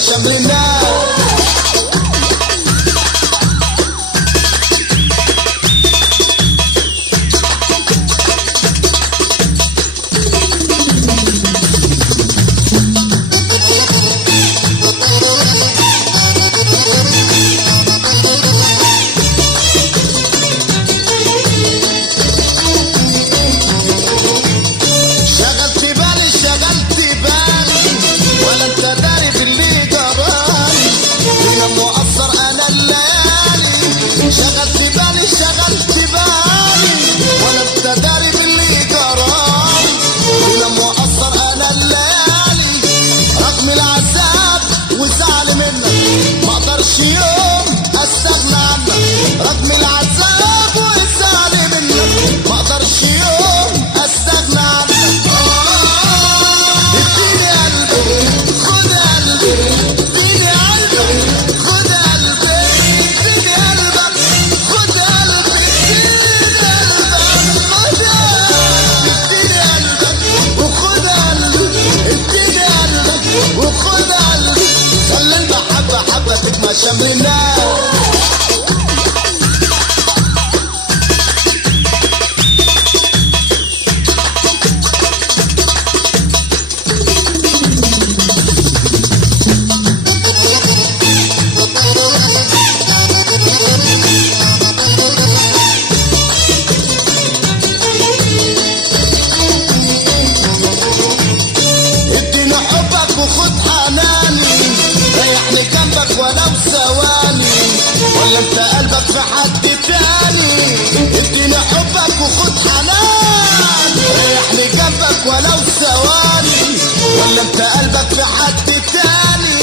تجمع شمل الناس. شمل الناس. اديني حبك وخد حناني، ريحني جنبك ولو ثواني، ولا انت قلبك في حد تاني. اديني حبك وخد حناني، ريحني جنبك ولو ثواني، ولا انت قلبك في حد تاني.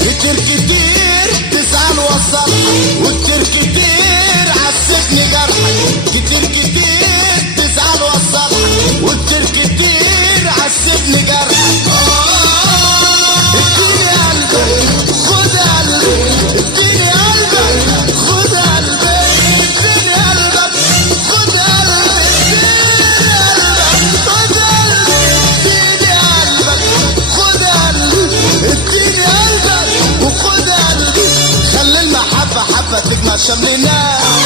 كتير كتير تزعل وصلحك، وكتير كتير عسفني جرحك. كتير كتير تزعل وصلحك، وكتير كتير عسفني جرحك. اديني قلبك خد قلبي، اديني قلبك خد قلبي، اديني قلبك خد قلبي، اديني قلبك خد قلبي، اديني قلبك وخد قلبي. خلي المحبة حبة تجمع شمل الناس.